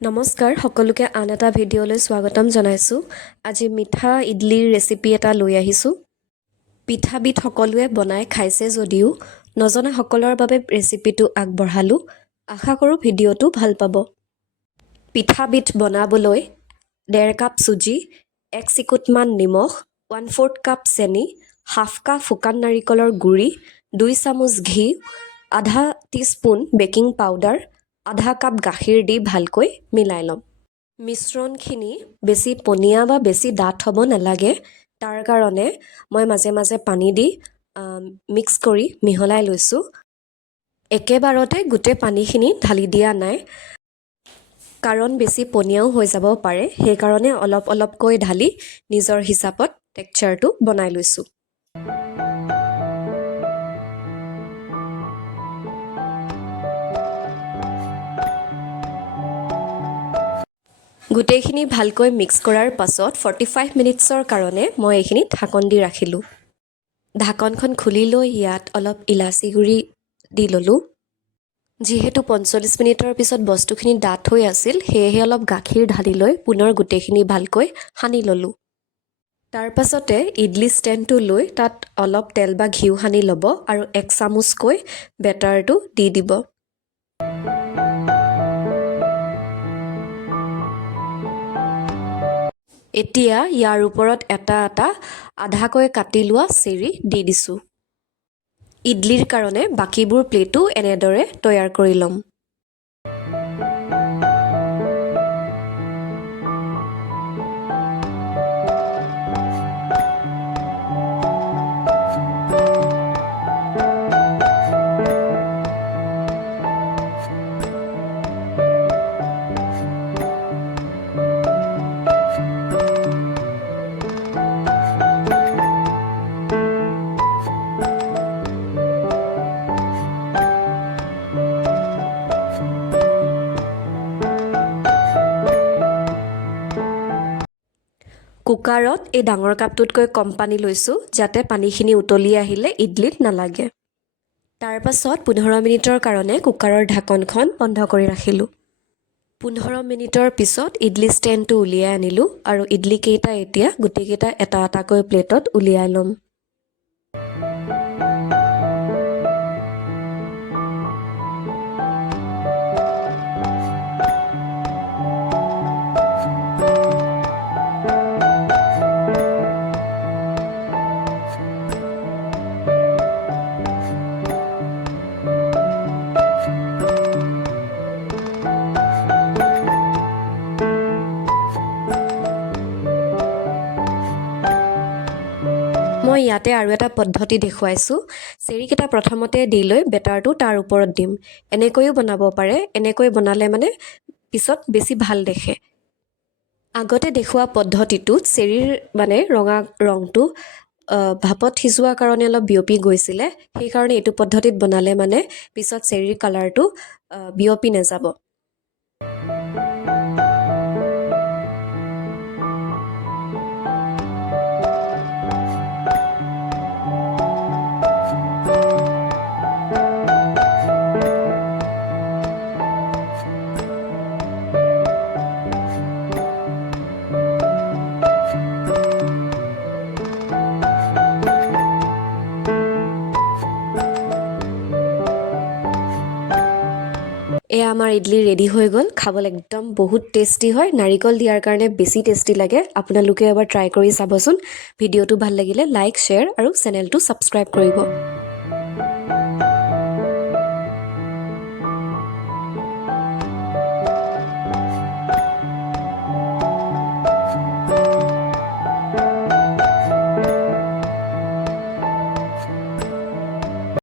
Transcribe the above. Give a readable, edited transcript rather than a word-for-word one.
নমস্কাৰ সকলোকে আন এটা ভিডিঅ'লৈ স্বাগতম জনাইছোঁ। আজি মিঠা ইডলিৰ ৰেচিপি এটা লৈ আহিছোঁ। পিঠাবিধ সকলোৱে বনাই খাইছে যদিও নজনাসকলৰ বাবে ৰেচিপিটো আগবঢ়ালোঁ। আশা কৰোঁ ভিডিঅ'টো ভাল পাব। পিঠাবিধ বনাবলৈ 1.5 কাপ চুজি, 1 চিকুটমান নিমখ, 1/4 কাপ চেনি, হাফ কাপ শুকান নাৰিকলৰ গুড়ি, 2 চামুচ ঘি, আধা টিস্পুন বেকিং পাউডাৰ, আধা কাপ গাখীৰ দি ভালকৈ মিলাই ল'ম। মিশ্ৰণখিনি বেছি পনীয়া বা বেছি ডাঠ হ'ব নালাগে। তাৰ কাৰণে মই মাজে মাজে পানী দি মিক্স কৰি মিহলাই লৈছোঁ। একেবাৰতে গোটেই পানীখিনি ঢালি দিয়া নাই, কাৰণ বেছি পনীয়াও হৈ যাব পাৰে। সেইকাৰণে অলপ অলপকৈ ঢালি নিজৰ হিচাপত টেক্সচাৰটো বনাই লৈছোঁ। গোটেইখিনি ভালকৈ মিক্স কৰাৰ পাছত 45 মিনিটছৰ কাৰণে মই এইখিনি ঢাকন দি ৰাখিলোঁ। ঢাকনখন খুলি লৈ ইয়াত অলপ ইলাচি গুড়ি দি ল'লোঁ। যিহেতু 45 মিনিটৰ পিছত বস্তুখিনি ডাঠ হৈ আছিল, সেয়েহে অলপ গাখীৰ ঢালি লৈ পুনৰ গোটেইখিনি ভালকৈ সানি ল'লোঁ। তাৰ পাছতে ইডলি ষ্টেণ্ডটো লৈ তাত অলপ তেল বা ঘিউ সানি ল'ব আৰু 1 চামুচকৈ বেটাৰটো দি দিব। এতিয়া ইয়াৰ ওপৰত এটা এটা আধাকৈ কাটি লোৱা চেৰি দি দিছোঁ। ইডলিৰ কাৰণে বাকীবোৰ প্লেটো এনেদৰে তৈয়াৰ কৰি ল'ম। কুকাৰত এই ডাঙৰ কাপটোতকৈ কম পানী লৈছোঁ, যাতে পানীখিনি উতলি আহিলে ইডলিত নালাগে। তাৰ পাছত 15 মিনিটৰ কাৰণে কুকাৰৰ ঢাকনখন বন্ধ কৰি ৰাখিলোঁ। 15 মিনিটৰ পিছত ইডলি ষ্টেণ্ডটো উলিয়াই আনিলোঁ আৰু ইডলিকেইটা এতিয়া গোটেইকেইটা এটা এটাকৈ প্লেটত উলিয়াই ল'ম। মই ইয়াতে আৰু এটা পদ্ধতি দেখুৱাইছোঁ। চেৰিকেইটা প্ৰথমতে দি লৈ বেটাৰটো তাৰ ওপৰত দিম। এনেকৈও বনাব পাৰে। এনেকৈ বনালে মানে পিছত বেছি ভাল দেখে। আগতে দেখুওৱা পদ্ধতিটোত চেৰিৰ মানে ৰঙা ৰংটো ভাপত সিজোৱাৰ কাৰণে অলপ বিয়পি গৈছিলে। সেইকাৰণে এইটো পদ্ধতিত বনালে মানে পিছত চেৰিৰ কালাৰটো বিয়পি নাযাব। এয়া আমাৰ ইডলি ৰেডি হৈ গ'ল। খাবলৈ একদম বহুত টেষ্টি হয়। নাৰিকল দিয়াৰ কাৰণে বেছি টেষ্টি লাগে। আপোনালোকে এবাৰ ট্ৰাই কৰি চাবচোন। ভিডিঅ'টো ভাল লাগিলে লাইক, শ্বেয়াৰ আৰু চেনেলটো ছাবস্ক্ৰাইব কৰিব।